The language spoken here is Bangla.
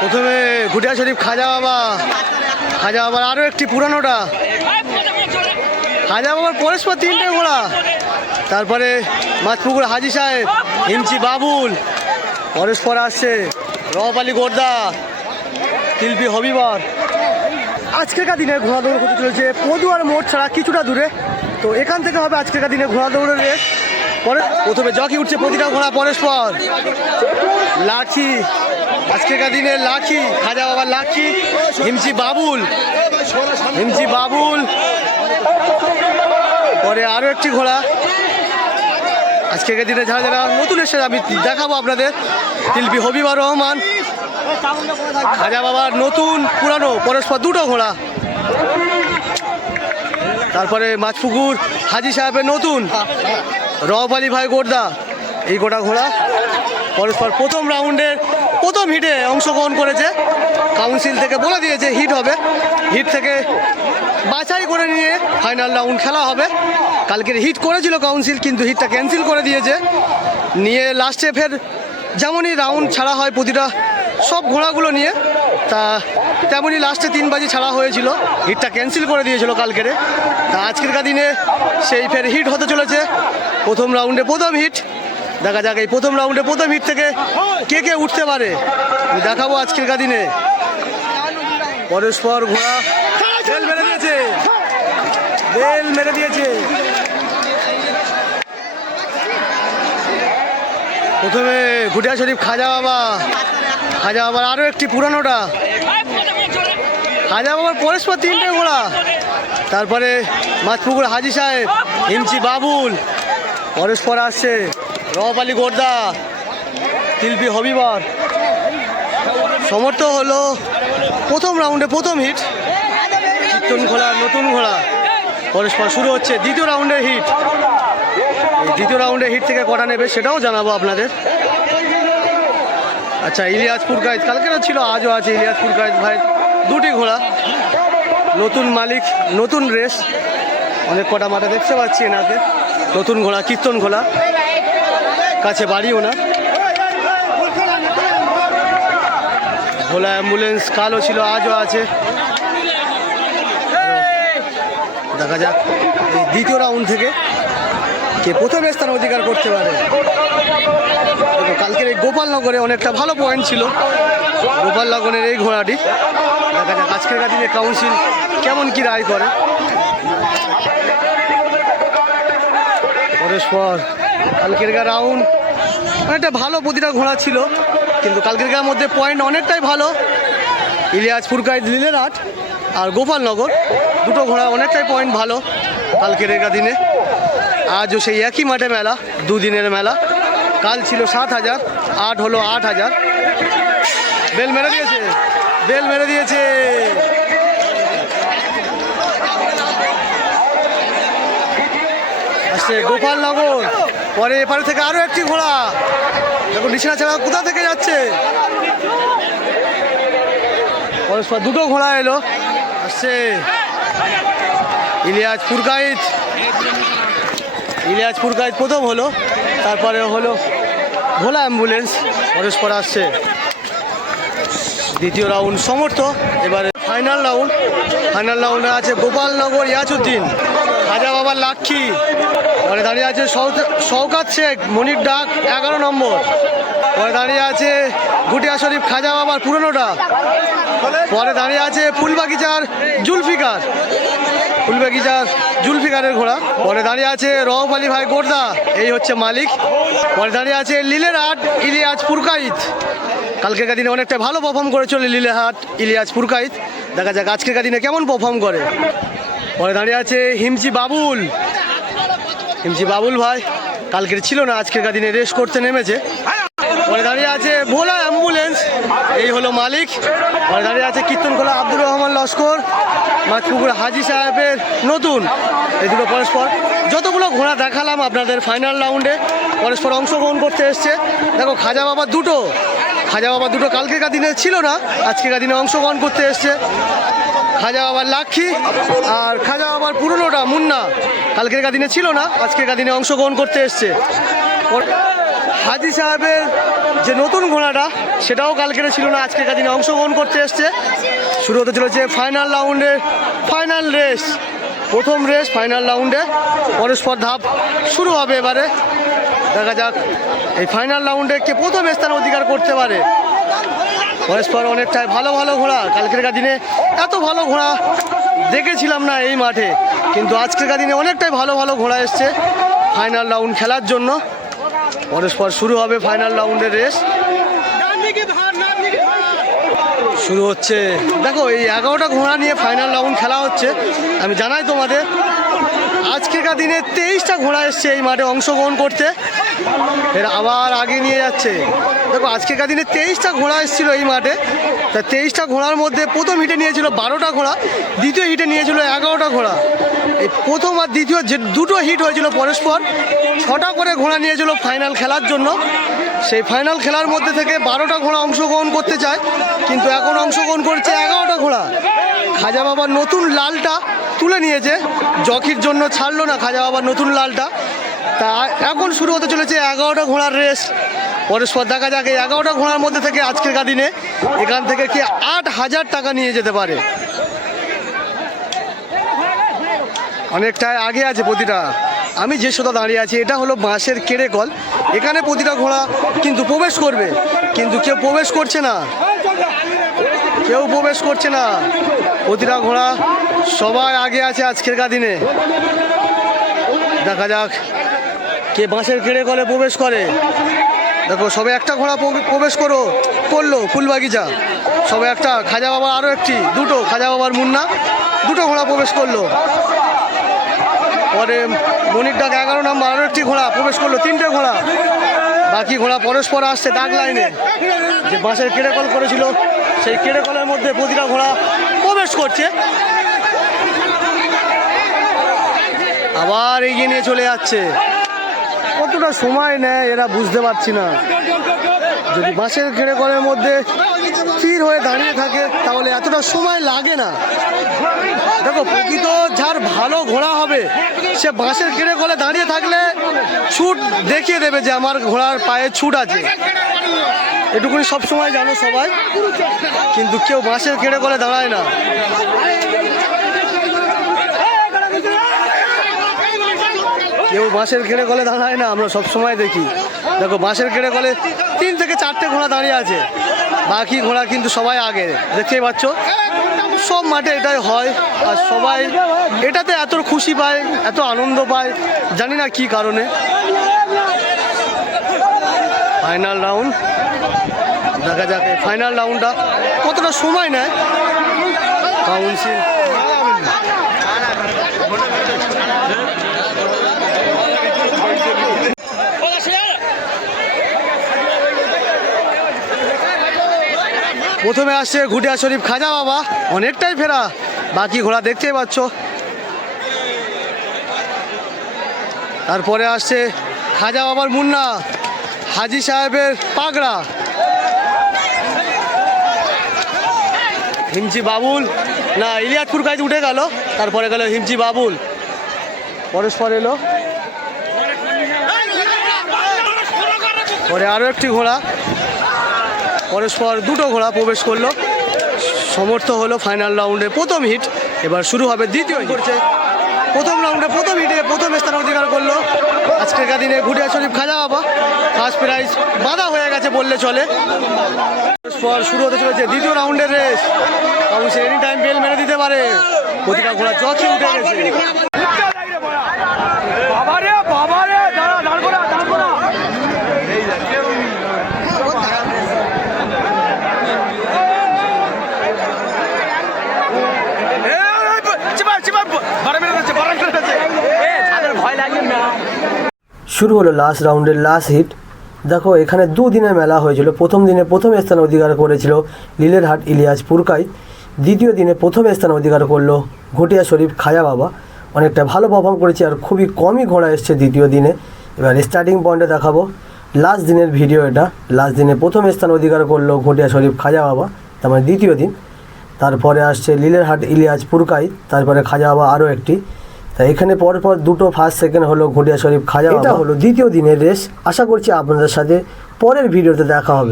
প্রথমে ঘুটিয়া শরীফ খাজা বাবা। খাজা বাবার আরও একটি পুরানোটা। খাজা বাবার পরস্পর তিনটে ঘোড়া। তারপরে মাছপুকুর হাজি সাহেব, হিমচি বাবুল পরস্পর আসছে রবালি গোর্দা শিল্পী হবিবার। আজকেরকার দিনে ঘোড়া দৌড় হতে চলেছে। পদুয়ার মোড় ছাড়া কিছুটা দূরে। তো এখান থেকে হবে আজকেরকার দিনে ঘোড়া দৌড়ের রেস। পরে প্রথমে জকি উঠছে প্রতিটা ঘোড়া পরস্পর লাঠি আজকেরকার দিনে লাঠি খাজা বাবার লাঠি হিমচি বাবুল। হিমচি বাবুল। পরে আরও একটি ঘোড়া। আজকেকার দিনে যারা যারা নতুন এসে আমি দেখাবো আপনাদের। শিল্পী হবিবার রহমান। খাজা বাবার নতুন, পুরানো, পরস্পর দুটো ঘোড়া। তারপরে মাছপুকুর, হাজি সাহেবের নতুন। রব আলী ভাই গোর্দা। এই গোটা ঘোড়া পরস্পর প্রথম রাউন্ডের প্রথম হিটে অংশগ্রহণ করেছে। কাউন্সিল থেকে বলে দিয়েছে হিট হবে। হিট থেকে বাছাই করে নিয়ে ফাইনাল রাউন্ড খেলা হবে। কালকের হিট করেছিল কাউন্সিল, কিন্তু হিটটা ক্যান্সেল করে দিয়েছে। নিয়ে লাস্টে ফের যেমনই রাউন্ড ছাড়া হয় প্রতিটা সব ঘোড়াগুলো নিয়ে, তা তেমনই লাস্টে তিন বাজি ছাড়া হয়েছিল। হিটটা ক্যান্সেল করে দিয়েছিল কালকেরে তা আজকেরকার দিনে সেই ফের হিট হতে চলেছে। প্রথম রাউন্ডে প্রথম হিট। দেখা যাক এই প্রথম রাউন্ডে প্রথম হিট থেকে কে কে উঠতে পারে। দেখাবো আজকেরকার দিনে। পরস্পর ঘোড়া বেল মেরে দিয়েছে। বেল মেরে দিয়েছে। প্রথমে ঘুটিয়া শরীফ, খাজা বাবা। খাজা বাবার আরও একটি পুরানোটা। খাজা বাবার পরস্পর তিনটে ঘোড়া। তারপরে মাছপুকুর হাজি সাহেব হিমচি বাবুল। পরস্পর আসছে। রব গোর্দা, শিল্পী হবিবার। সমর্থ হলো প্রথম রাউন্ডে প্রথম হিট। কীর্তন ঘোড়া, নতুন ঘোড়া। পরস্পর শুরু হচ্ছে দ্বিতীয় রাউন্ডের হিট। দ্বিতীয় রাউন্ডের হিট থেকে কটা নেবে সেটাও জানাব আপনাদের। আচ্ছা ইলিয়াসপুর গাইজ কালকেরও ছিল, আজও আছে ইলিয়াসপুর গাইজ ভাই। দুটি ঘোড়া, নতুন মালিক, নতুন রেস। অনেক কটা মাঠে দেখতে পাচ্ছি এনাকে। নতুন ঘোড়া, কীর্তন ঘোড়া। কাছে বাড়িও না। ভোলা অ্যাম্বুলেন্স কালও ছিল, আজও আছে। দেখা যাক দ্বিতীয় রাউন্ড থেকে কে প্রথম স্থান অধিকার করতে পারে। কালকের এই গোপালনগরে অনেকটা ভালো পয়েন্ট ছিল। গোপালনগরের এই ঘোড়াটি। দেখা যাক আজকের দিনে কাউন্সিল কেমন কি রায় করে। পরস্পর কালকের রাউন্ড। অনেকটা ভালো প্রতিটা ঘোড়া ছিল, কিন্তু কালকের মধ্যে পয়েন্ট অনেকটাই ভালো। ইলিয়াস ফুরকাইদ লিলেরহাট আর গোপালনগর, দুটো ঘোড়া অনেকটাই পয়েন্ট ভালো কালকের দিনে। আজও সেই একই মাঠে মেলা, দুদিনের মেলা। কাল ছিল সাত হাজার, আট হলো আট হাজার। বেল মেরে দিয়েছে, বেল মেরে দিয়েছে। আসছে গোপালনগর পরে এপারে থেকে আরও একটি ঘোড়া। দেখো নিশানা ছাড়া কোথা থেকে যাচ্ছে? পরস্পর দুটো ঘোড়া এলো। আসছে। ইলিয়াস ফুরকাইত। ইলিয়াস ফুরকাইত প্রথম হলো। তারপরে হলো ভোলা অ্যাম্বুলেন্স। পরস্পর আসছে। দ্বিতীয় রাউন্ড সমর্থ। এবারে ফাইনাল রাউন্ড। ফাইনাল রাউন্ডে আছে গোপালনগর ইয়াজুদ্দিন খাজা বাবার লাক্ষী পরে দাঁড়িয়ে আছে শওকাত শেখ, মনির ডাক, এগারো নম্বর। পরে দাঁড়িয়ে আছে গুটিয়া শরীফ, খাজা বাবার পুরনোটা পরে দাঁড়িয়ে আছে ফুলবাগিচার, জুলফিকার। ফুলবাগিচার, জুলফিকারের ঘোড়া। পরে দাঁড়িয়ে আছে রহব আলী ভাই গোর্দা, এই হচ্ছে মালিক। পরে দাঁড়িয়ে আছে লিলেরহাট ইলিয়াজ পুরকাইত। কালকের দিনে অনেকটা ভালো পারফর্ম করেছিল লিলেহাট ইলিয়াজ পুরকাইত। দেখা যাক আজকের দিনে কেমন পারফর্ম করে। পরে দাঁড়িয়ে আছে হিমজি বাবুল। হিমজি বাবুল ভাই, কালকের ছিল না, আজকের দিনে রেস করতে নেমেছে। পরে দাঁড়িয়ে আছে ভোলা অ্যাম্বুলেন্স, এই হলো মালিক। পরে দাঁড়িয়ে আছে কীর্তনখোলা আব্দুর রহমান লস্কর মাছপুকুর হাজি সাহেবের নতুন। এই দুটো পরস্পর, যতগুলো ঘোড়া দেখালাম আপনাদের ফাইনাল রাউন্ডে পরস্পর অংশগ্রহণ করতে এসছে। দেখো, খাজা বাবা দুটো, খাজা বাবা দুটো কালকের দিনে ছিল না, আজকের দিনে অংশগ্রহণ করতে এসছে। খাজা বাবার লাক্ষী আর খাজা বাবার পুরনোটা মুন্না। কালকের দিনে ছিল না, আজকের দিনে অংশগ্রহণ করতে এসছে। হাজি সাহেবের যে নতুন ঘোড়াটা, সেটাও কালকের ছিল না, আজকের দিনে অংশগ্রহণ করতে এসছে। শুরু হতে চলেছে ফাইনাল রাউন্ডের ফাইনাল রেস প্রথম রেস ফাইনাল রাউন্ডে পরস্পর ধাপ শুরু হবে এবারে। দেখা যাক এই ফাইনাল রাউন্ডে কে প্রথম স্থান অধিকার করতে পারে। পরস্পর অনেকটাই ভালো ভালো ঘোড়া। কালকেরকার দিনে এত ভালো ঘোড়া দেখেছিলাম না এই মাঠে। কিন্তু আজকেরকার দিনে অনেকটাই ভালো ভালো ঘোড়া এসছে ফাইনাল রাউন্ড খেলার জন্য। পরস্পর শুরু হবে ফাইনাল রাউন্ডের রেস শুরু হচ্ছে। দেখো, এই এগারোটা ঘোড়া নিয়ে ফাইনাল রাউন্ড খেলা হচ্ছে। আমি জানাই তোমাদের আজকেরকার দিনে তেইশটা ঘোড়া এসছে এই মাঠে অংশগ্রহণ করতে। এর আবার আগে নিয়ে যাচ্ছে। দেখো আজকেরকার দিনে তেইশটা ঘোড়া এসেছিল এই মাঠে। তা তেইশটা ঘোড়ার মধ্যে প্রথম হিটে নিয়েছিল বারোটা ঘোড়া, দ্বিতীয় হিটে নিয়েছিল এগারোটা ঘোড়া। এই প্রথম আর দ্বিতীয় যে দুটো হিট হয়েছিল পরস্পর, ছটা করে ঘোড়া নিয়েছিল ফাইনাল খেলার জন্য। সেই ফাইনাল খেলার মধ্যে থেকে বারোটা ঘোড়া অংশগ্রহণ করতে চায়, কিন্তু এখন অংশগ্রহণ করছে এগারোটা ঘোড়া। খাজা বাবার নতুন লালটা তুলে নিয়েছে। জকির জন্য ছাড়লো না খাজা বাবার নতুন লালটা। তা এখন শুরু হতে চলেছে এগারোটা ঘোড়ার রেস। পরস্পর দেখা যাক এগারোটা ঘোড়ার মধ্যে থেকে আজকের দিনে এখান থেকে কি আট হাজার টাকা নিয়ে যেতে পারে। অনেকটাই আগে আছে প্রতিটা। আমি যে সোতা দাঁড়িয়ে আছি, এটা হলো বাঁশের কেড়ে কল। এখানে প্রতিটা ঘোড়া কিন্তু প্রবেশ করবে। কিন্তু কেউ প্রবেশ করছে না। কেউ প্রবেশ করছে না। প্রতিটা ঘোড়া সবাই আগে আছে আজকেরকার দিনে। দেখা যাক কে বাঁশের কেড়ে কলে প্রবেশ করে? দেখো, সবে একটা ঘোড়া প্রবে- প্রবেশ করো, করল ফুলবাগিচা। সবে একটা, খাজা বাবা আরও একটি, দুটো, খাজা বাবার মুন্না, দুটো ঘোড়া প্রবেশ করল। পরে মনির ডাক এগারো নম্বর আরও একটি ঘোড়া প্রবেশ করল, তিনটে ঘোড়া। বাকি ঘোড়া পরস্পর আসছে দাগ লাইনে। যে বাঁশের কেড়ে কল করেছিল, সেই কেড়ে কলের মধ্যে প্রতিটা ঘোড়া প্রবেশ করছে। আবার এগিয়ে নিয়ে চলে যাচ্ছে। কতটা সময় নেয় এরা বুঝতে পারছি না। যদি বাঁশের ঘেরে কলের মধ্যে স্থির হয়ে দাঁড়িয়ে থাকে, তাহলে এতটা সময় লাগে না। দেখো, প্রকৃত যার ভালো ঘোড়া হবে, সে বাঁশের ঘেরে কলে দাঁড়িয়ে থাকলে ছুট দেখিয়ে দেবে যে আমার ঘোড়ার পায়ে ছুট আছে। এটুকুনি সবসময় জানো সবাই। কিন্তু কেউ বাঁশের ঘেরে কলে দাঁড়ায় না। কেউ বাঁশের ঘেরে কলে দাঁড়ায় না, আমরা সব সময় দেখি। দেখো, বাঁশের ঘেরে কলে তিন থেকে চারটে ঘোড়া দাঁড়িয়ে আছে। বাকি ঘোড়া কিন্তু সবাই আগে। দেখতেই পাচ্ছ? সব মাঠে এটাই হয়, আর সবাই এটাতে এত খুশি পায়, এত আনন্দ পায়, জানি না কি কারণে। ফাইনাল রাউন্ড দেখা যাক ফাইনাল রাউন্ডটা কতটা সময় নেয়। কাউন্সিল প্রথমে আসছে ঘুটিয়া শরীফ খাজা বাবা, অনেকটাই ফেরা। বাকি ঘোড়া দেখতেই পাচ্ছ। তারপরে আসছে খাজা বাবার মুন্না, হাজি সাহেবের পাগড়া। হিমচি বাবুল, না ইলিয়াতপুর কাজ উঠে গেল, তারপরে গেল হিমচি বাবুল। পরস্পর এলো। পরে আরও একটি ঘোড়া। পরস্পর দুটো ঘোড়া প্রবেশ করল। সমর্থ হলো ফাইনাল রাউন্ডে প্রথম হিট এবার শুরু হবে দ্বিতীয় করছে প্রথম রাউন্ডে প্রথম হিটে প্রথম স্থান অধিকার করল। আজকের দিনে ঘুটিয়া শরীফ খাজা বাবা। ফার্স্ট প্রাইজ বাধা হয়ে গেছে বললে চলে। পরস্পর শুরু হতে চলেছে দ্বিতীয় রাউন্ডের রেস এবং সে এনি টাইম বেল মেরে দিতে পারে। প্রতিটা ঘোড়া জখে উঠে গেছে বাবারে বাবারে দাঁড়া দাঁড় করা দাঁড় করা ভয় লাগে না শুরু হলো লাস্ট রাউন্ডের লাস্ট হিট দেখো, এখানে দুদিনের মেলা হয়েছিল। প্রথম দিনে প্রথম স্থান অধিকার করেছিল লিলেরহাট ইলিয়াস পুরকাই দ্বিতীয় দিনে প্রথম স্থান অধিকার করল ঘটিয়া শরীফ খাজা বাবা। অনেকটা ভালো পারফর্ম করেছে আর খুবই কমই ঘোড়া এসছে দ্বিতীয় দিনে। এবার স্টার্টিং পয়েন্টে দেখাবো। লাস্ট দিনের ভিডিও এটা। লাস্ট দিনে প্রথম স্থান অধিকার করল ঘটিয়া শরীফ খাজা বাবা, তার মানে দ্বিতীয় দিন। তারপরে আসছে লিলেরহাট ইলিয়াস পুরকাই তারপরে খাজা বাবা আরও একটি। তা এখানে পরপর দুটো ফার্স্ট সেকেন্ড হলো ঘুটিয়া শরীফ খাজা এটা হলো দ্বিতীয় দিনের রেস আশা করছি আপনাদের সাথে পরের ভিডিওতে দেখা হবে।